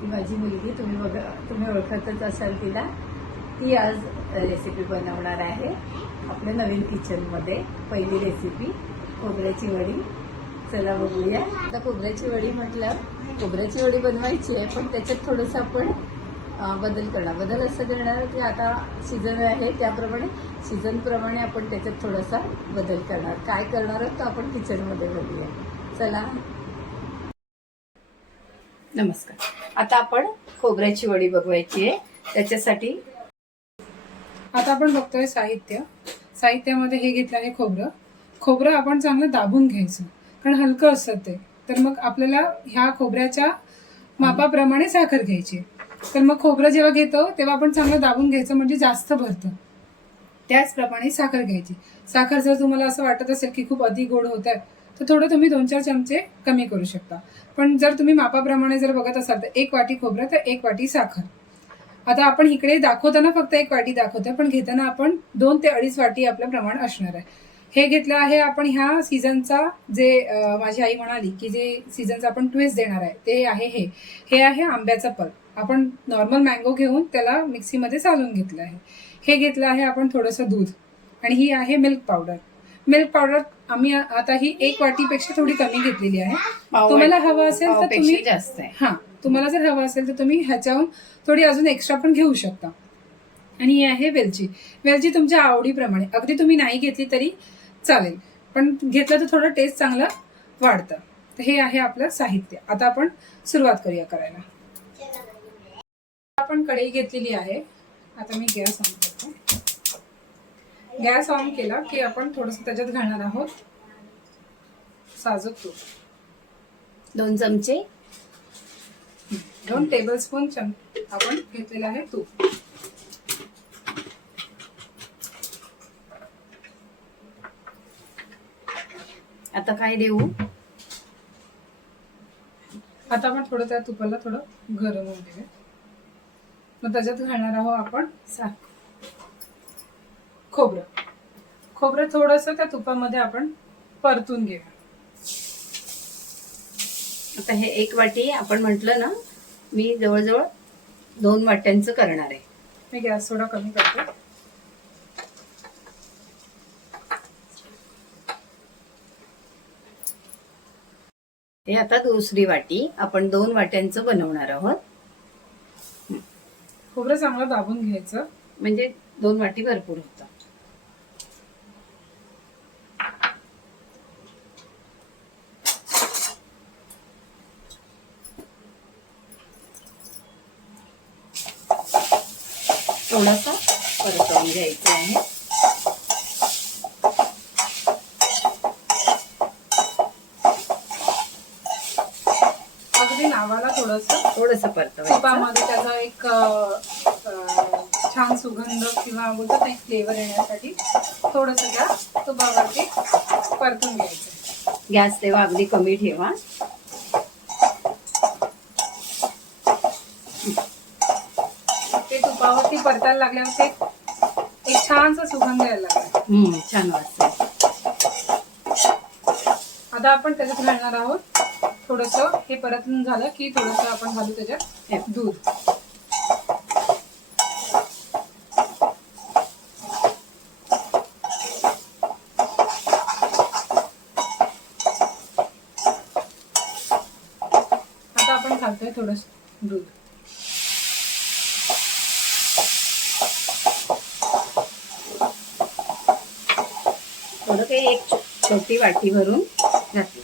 ही माझी मुलगी तुम्ही बघा तुम्ही ओळखतच असाल तिला. ती आज रेसिपी बनवणार आहे. आपल्या नवीन किचनमध्ये पहिली रेसिपी खोबऱ्याची वडी. चला बघूया. आता खोबऱ्याची वडी म्हटलं खोबऱ्याची वडी बनवायची आहे पण त्याच्यात थोडंसं आपण बदल करणार बदल असं करणार की आता सीझन आहे त्याप्रमाणे सीझनप्रमाणे आपण त्याच्यात थोडासा बदल करणार. काय करणार आहोत तो आपण किचनमध्ये बघूया. चला. नमस्कार. आता आपण खोबऱ्याची वडी बघवायची आहे. त्याच्यासाठी आता आपण बघतोय साहित्य. साहित्यामध्ये हे घेतलं आहे खोबरं. खोबरं आपण चांगलं दाबून घ्यायचं. कारण हलकं असतं ते. तर मग आपल्याला ह्या खोबऱ्याच्या मापाप्रमाणे साखर घ्यायची तर मग खोबरं जेव्हा घेतो तेव्हा आपण चांगलं दाबून घ्यायचं म्हणजे जास्त भरतं. त्याचप्रमाणे साखर घ्यायची. साखर जर तुम्हाला असं वाटत असेल की खूप अधिक गोड होत आहे तर थोडं तुम्ही दोन चार चमचे कमी करू शकता. पण जर तुम्ही मापाप्रमाणे जर बघत असाल तर एक वाटी खोबरं तर एक वाटी साखर. आता आपण इकडे दाखवताना फक्त एक वाटी दाखवतोय पण घेताना आपण दोन ते अडीच वाटी आपलं प्रमाण असणार आहे. हे घेतलं आहे आपण ह्या सीझनचा जे माझी आई म्हणाली की जे सीझनचा आपण ट्विस्ट देणार आहे ते आहे हे. हे आहे आंब्याचा पल्प आपण नॉर्मल मँगो घेऊन त्याला मिक्सीमध्ये चालून घेतलं आहे. हे घेतलं आहे आपण थोडंसं दूध. आणि ही आहे मिल्क पावडर मिल्क पावडर आम्ही आता ही एक वाटीपेक्षा थोडी कमी घेतलेली आहे. तुम्हाला हवं असेल तर तुम्ही जास्त हा तुम्हाला जर हवं असेल तर तुम्ही ह्याच्याहून थोडी अजून एक्स्ट्रा पण घेऊ शकता. आणि ही आहे वेलची. वेलची तुमच्या आवडीप्रमाणे. अगदी तुम्ही नाही घेतली तरी चालेल. पण घेतलं तर थोडं टेस्ट चांगलं वाढतं. तर हे आहे आपलं साहित्य. आता आपण सुरुवात करूया करायला. आपण कढई घेतलेली आहे. आता मी गॅस ऑन करतो. गॅस ऑन केला की आपण थोडंसं त्याच्यात घालणार आहोत. साजूक तूप. दोन चमचे. दोन टेबलस्पून चम आपण घेतलेलं आहे तूप. आता काय देऊ? आता आपण थोडं त्या तुपाला थोडं गरम होऊ देऊया. मग त्याच्यात घालणार आहोत आपण सा खोबरं. खोबरं थोडंसं त्या तुपामध्ये आपण परतून घेऊया. आता हे एक वाटी आपण म्हटलं ना मी जवळजवळ दोन वाट्यांचं करणार आहे. मी गॅस थोडा कमी करते. हे आता दुसरी वाटी आपण दोन वाट्यांचं बनवणार आहोत. खोबरं चांगलं दाबून घ्यायचं. म्हणजे दोन वाटी भरपूर होतं. थोडासा परतवून घ्यायचं आहे. अगदी नावाला थोडंसं थोडस परतवायचं. तुपामध्ये त्याचा एक अं, अं, छान सुगंध किंवा बोलतात ना एक फ्लेवर येण्यासाठी थोडस त्या तुपावरती परतून घ्यायचं. गॅस तेव्हा अगदी कमी ठेवा ते तुपावरती परतायला लागल्यावर ते एक छानसा सुगंध यायला लागला. हम्म छान वाटतं आता आपण त्याच्यात घालणार आहोत थोडस हे परतून झालं की थोडस आपण घालू त्याच्यात दूध. आता आपण घालतोय थोडस दूध. थोडं काही एक छोटी वाटी भरून घातली.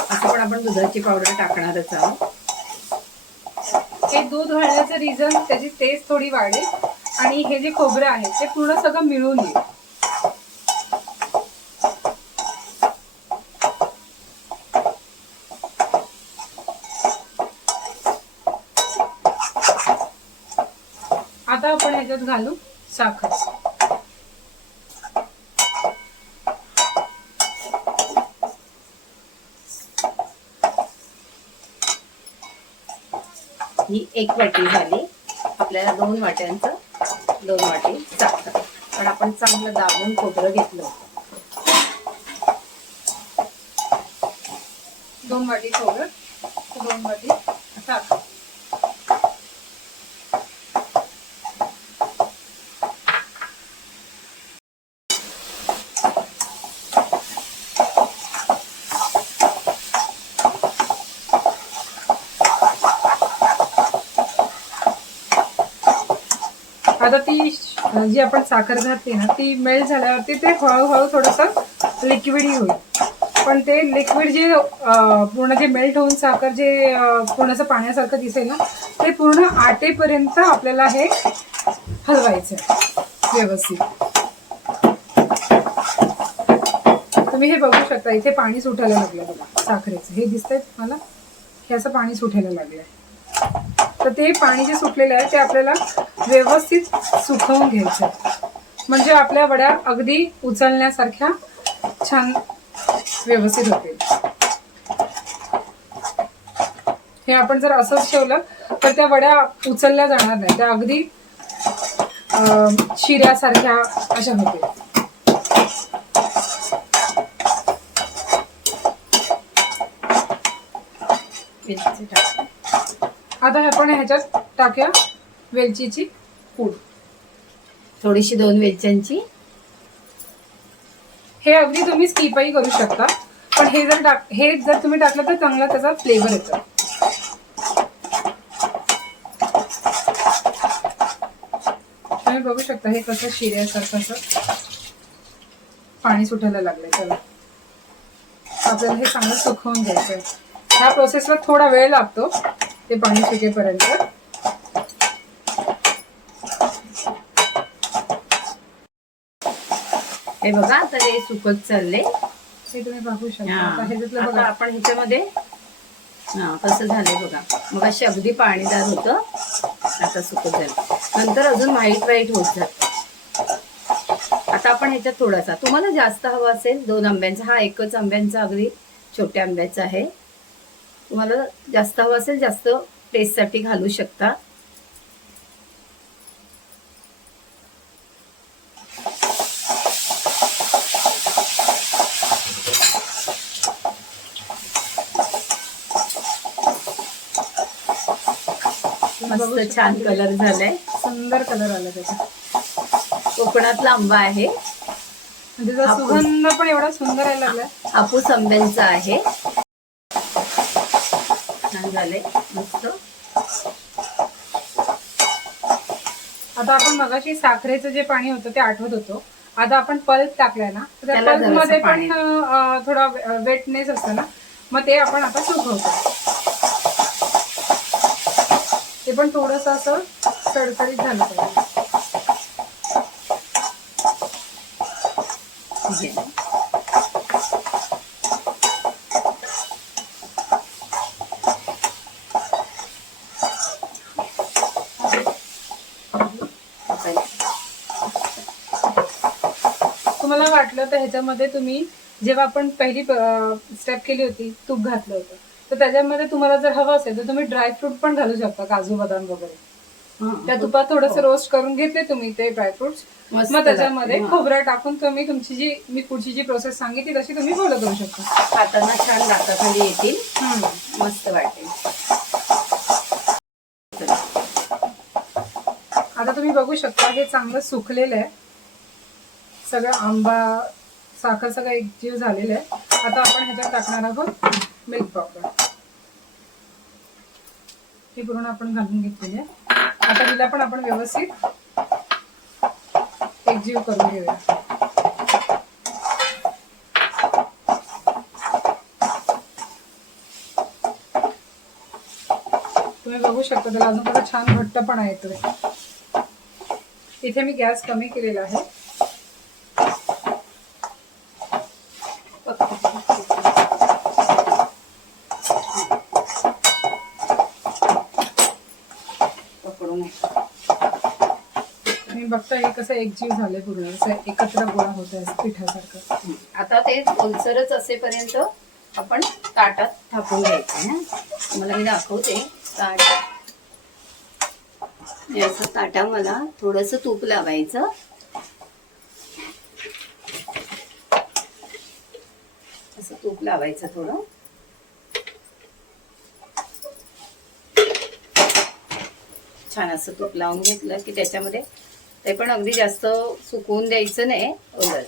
असं पण आपण दुधाची पावडर टाकणारच आहोत. हे दूध घालण्याचं रिझन त्याची टेस्ट थोडी वाढेल आणि हे जे खोबरं आहे ते पूर्ण सगळं मिळून येईल. आता आपण ह्याच्यात घालू साखर. एक वाटी झाली. आपल्याला दोन वाट्यांचं दोन वाटी साखर. पण आपण चांगलं दाबून खोबरं घेतलं दोन वाटी खोबरं दोन वाटी साखर. आता ती जी आपण साखर घातली ना ती मेल्ट झाल्यावरती ते हळूहळू थोडंसं लिक्विडही होईल. पण ते लिक्विड जे पूर्ण जे मेल्ट होऊन साखर जे पूर्णचं पाण्यासारखं दिसेल ना ते पूर्ण आटेपर्यंत आपल्याला हे हलवायचं आहे व्यवस्थित. तुम्ही हे बघू शकता इथे पाणी सुटायला लागलं बघा साखरेचं. हे दिसतंय मला हे असं पाणी सुटायला आहे तर ते पाणी जे सुटलेलं आहे ते आपल्याला व्यवस्थित सुकवून घ्यायचं आहे. म्हणजे आपल्या वड्या अगदी उचलण्यासारख्या छान व्यवस्थित होतील. हे आपण जर असंच ठेवलं तर त्या वड्या उचलल्या जाणार नाही. त्या अगदी अं, शिऱ्यासारख्या अशा होतील वेलची आता आपण ह्याच्यात टाक्या. वेलचीची पूड. थोडीशी दोन वेलच्यांची. हे अगदी तुम्ही स्किपही करू शकता. पण हे जर टाक हे जर तुम्ही टाकलं तर चांगला त्याचा फ्लेवर येतो. तुम्ही बघू शकता हे कसं शिऱ्यासारखं असं पाणी सुटायला लागलंय त्याला. आपल्याला हे चांगलं सुकवून घ्यायचं आहे ह्या प्रोसेसला थोडा वेळ लागतो. ते पाणी सुकेपर्यंत हे बघा आता ते सुकत चालले. हे तुम्ही बघू शकता. हा. ह्याच्यातलं बघा. आपण ह्याच्यामध्ये हा कसं झालंय बघा. मग अशी अगदी पाणीदार होतं. आता सुकत झालं. नंतर अजून व्हाईट व्हाईट होत जात. आता आपण ह्याच्यात थोडासा. तुम्हाला जास्त हवा असेल दोन आंब्यांचा. हा एकच आंब्यांचा अगदी छोट्या आंब्याचा आहे. तुम्हाला जास्त हवं असेल जास्त टेस्टसाठी घालू शकता. मस्त छान कलर झालाय. सुंदर कलर आला त्याचा. कोकणातला आंबा आहे. म्हणजे. सुगंध पण एवढा सुंदर यायला लागलाय. हापूस आंब्यांचा आहे. छान झालंय. मस्त. आता आपण मगाशी साखरेचं जे पाणी होतं ते आठवत होतो. आता आपण पल्प टाकलाय ना तर त्या त्याला पल्पमध्ये पण. अं, थोडा वेटनेस असतं ना मग ते आपण आता सुकवतो. ते पण थोडस असं सडसडीत झालं पाहिजे. ठीक आहे. तुम्हाला वाटलं तर ह्याच्यामध्ये तुम्ही जेव्हा आपण पहिली स्टेप केली होती तूप घातलं होतं. तर त्याच्यामध्ये तुम्हाला जर हवं असेल तर तुम्ही ड्रायफ्रूट पण घालू शकता काजू बदाम वगैरे. हं, त्या तुपात थोडस हो. रोस्ट करून घेतले तुम्ही ते ड्रायफ्रुट्स मग त्याच्यामध्ये. खोबरं टाकून तुम्ही तुमची जी मी पुढची जी प्रोसेस सांगितली तशी तुम्ही फॉलो करू शकता. खाताना छान दाताखाली येतील. मस्त वाटेल. आता तुम्ही बघू शकता हे चांगलं सुकलेलं आहे. सगळं आंबा साखर सगळं एकजीव झालेलं आहे. आता आपण ह्याच्यात टाकणार आहोत मिल्क पावडर ही पूर्ण आपण घालून घेतलेली आहे. आता हिला पण आपण व्यवस्थित एकजीव करून घेऊया. तुम्ही बघू शकता त्याला अजून थोडा छान घट्ट पण येतोय इथे मी गॅस कमी केलेला आहे. बघता हे कसं एक जीव झाले पूर्ण असं एकत्र गोळा होत आहे पिठासारखं. आता ते ओलसरच असेपर्यंत आपण ताटात थापून घ्यायचं ना. मी दाखवते ताट. ताटा मला थोडस तूप लावायचं. असं तूप लावायचं थोडं. छान असं तूप लावून घेतलं की त्याच्यामध्ये ते पण अगदी जास्त सुकवून द्यायचं नाही. ओलं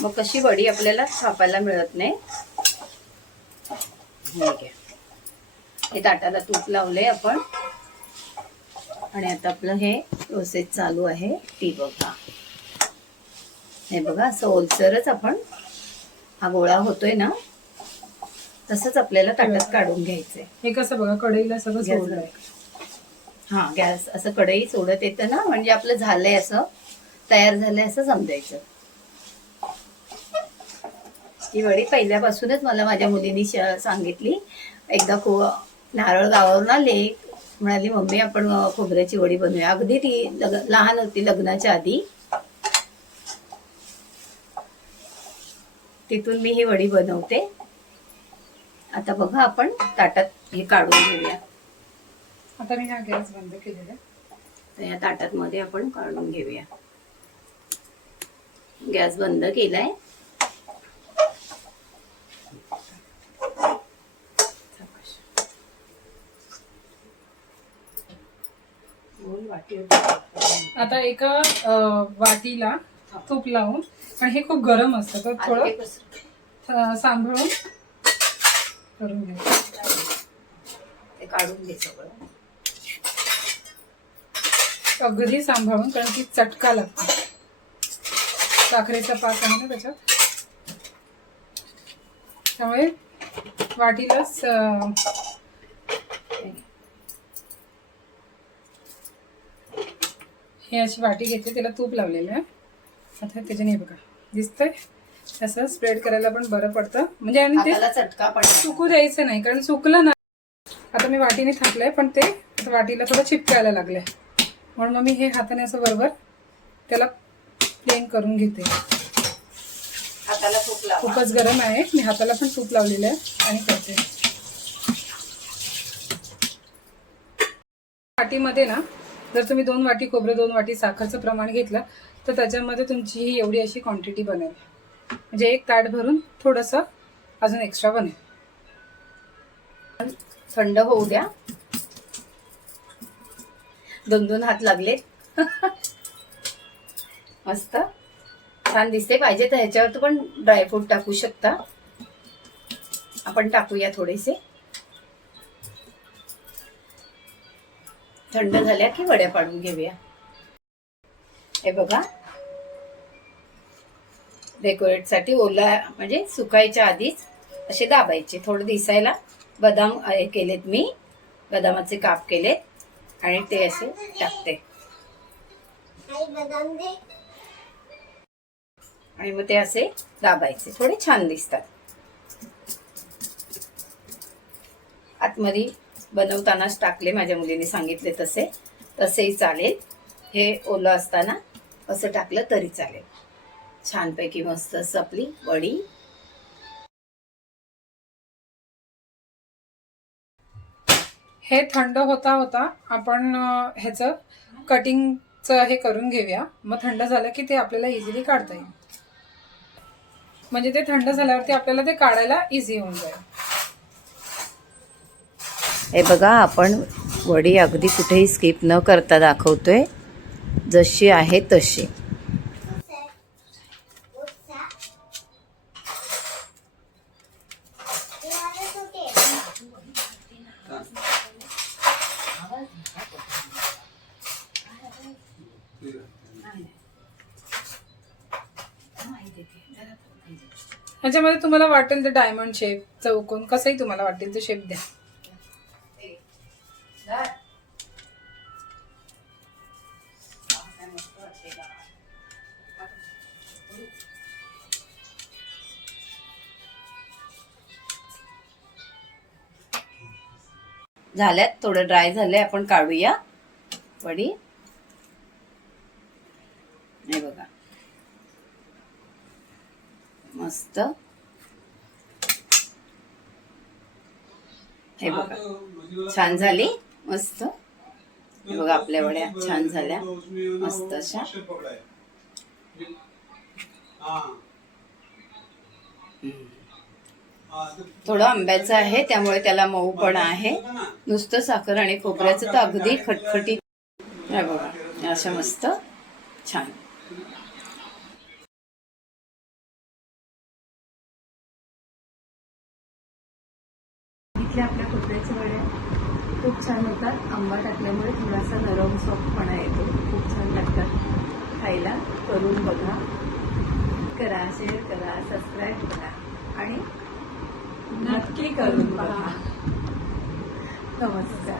मग कशी वडी आपल्याला थापायला मिळत नाही? हे घ्या. हे ताटाला तूप लावलंय आपण. आणि आता आपलं हे प्रोसेस चालू आहे. ती बघा. हे बघा असं ओलसरच आपण हा गोळा होतोय ना? तसंच आपल्याला ताटात काढून घ्यायचंय. हे कसं बघा कढईला सगळं हा गॅस असं कढई सोडत येतं ना म्हणजे आपलं झालंय असं तयार झालंय असं समजायचं. ही वडी पहिल्यापासूनच मला माझ्या मुलीनी श- सांगितली. एकदा खो नारळ गावावरून आले. म्हणाली मम्मी आपण खोबऱ्याची वडी बनवूया. अगदी ती लग- लहान होती लग्नाच्या आधी. तिथून मी ही वडी बनवते. आता बघा आपण ताटात हे काढून घेऊया. आता मी हा गॅस बंद केलेला आहे. तर या ताटात मध्ये आपण काढून घेऊया गॅस बंद केलाय. आता एका वाटीला तूप लावून पण हे खूप गरम असतं तर थोडं सांभाळून करून घ्यायचं ते काढून घे सगळं अगदी सांभाळून कारण की चटका लागतो. साखरेचा पाक आहे ना त्याच्यात. त्यामुळे वाटीलाच हे अशी वाटी घेते त्याला तूप लावलेलं आहे. आता त्याच्याने बघा दिसतंय? असं स्प्रेड करायला पण बरं पडतं. म्हणजे आणि ते चटका सुकू द्यायचं नाही कारण सुकलं ना. आता मी वाटीने थापलंय पण ते वाटीला थोडं चिपकायला लागलंय. म्हणून मग मी हे हाताने असं बरोबर त्याला प्लेन करून घेते. हाताला लावा. खूपच गरम आहे. मी हाताला पण तूप लावलेलं आहे आणि करते. वाटीमध्ये ना जर तुम्ही दोन वाटी खोबरं दोन वाटी साखरचं प्रमाण घेतलं तर त्याच्यामध्ये तुमची ही एवढी अशी क्वांटिटी बनेल. म्हणजे एक ताट भरून थोडंसं अजून एक्स्ट्रा बनेल. थंड होऊ द्या. दोन दोन हात लागले. मस्त. छान दिसते. पाहिजे तर ह्याच्यावर पण ड्रायफ्रूट टाकू शकता. आपण टाकूया थोडेसे. थंड झाल्या की वड्या पाडून घेऊया. हे बघा. डेकोरेटसाठी ओला म्हणजे सुकायच्या आधीच असे दाबायचे. थोडं दिसायला बदाम हे केलेत मी. बदामाचे काप केलेत. आणि ते असे टाकते. आणि मग ते असे दाबायचे. थोडे छान दिसतात. आतमध्ये बनवतानाच टाकले. माझ्या मुलीने सांगितले तसे. तसेही चालेल. हे ओलं असताना असं टाकलं तरी चालेल. छानपैकी मस्त असं आपली वडी. हे थंड होता होता आपण ह्याचं कटिंगचं हे करून घेऊया. मग थंड झालं की ते आपल्याला इझिली काढता येईल. म्हणजे ते थंड झाल्यावरती आपल्याला ते काढायला इझी होऊन जाईल. हे बघा आपण वडी अगदी कुठेही स्किप न करता दाखवतोय. जशी आहे तशी. ह्याच्यामध्ये तुम्हाला वाटेल ते डायमंड शेप चौकोन कसंही तुम्हाला वाटेल ते शेप द्या. झाल्यात थोडं ड्राय झालंय आपण काढूया. वडी. हे बघा. मस्त. हे बघा. छान झाली. मस्त. हे बघा आपल्या वड्या छान झाल्या. मस्त अशा. थोडं आंब्याचं आहे त्यामुळे त्याला मऊ पण आहे. नुसतं साखर आणि खोबऱ्याचं तर अगदी खटखटीत. बघा अशा मस्त. छान. इथल्या आपल्या खोबऱ्याच्या वड्या खूप छान होतात. आंबा टाकल्यामुळे थोडासा नरम सॉफ्टपणा येतो. खूप छान लागतात खायला. करून बघा. करा शेअर करा सबस्क्राईब करा आणि नक्की करून बघा. नमस्कार.